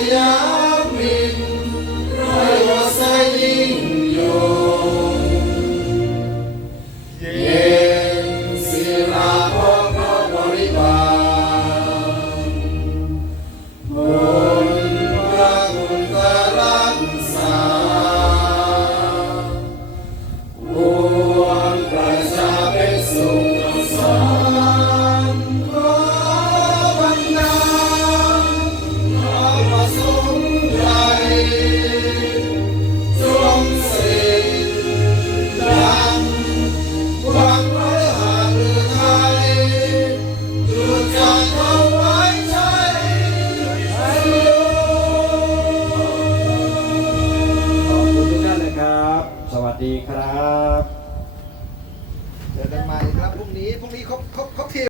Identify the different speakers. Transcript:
Speaker 1: Yeah. ดีครับ
Speaker 2: เจอกันใหม่ครับพรุ่งนี้พรุ่งนี้ครบครบครบทีม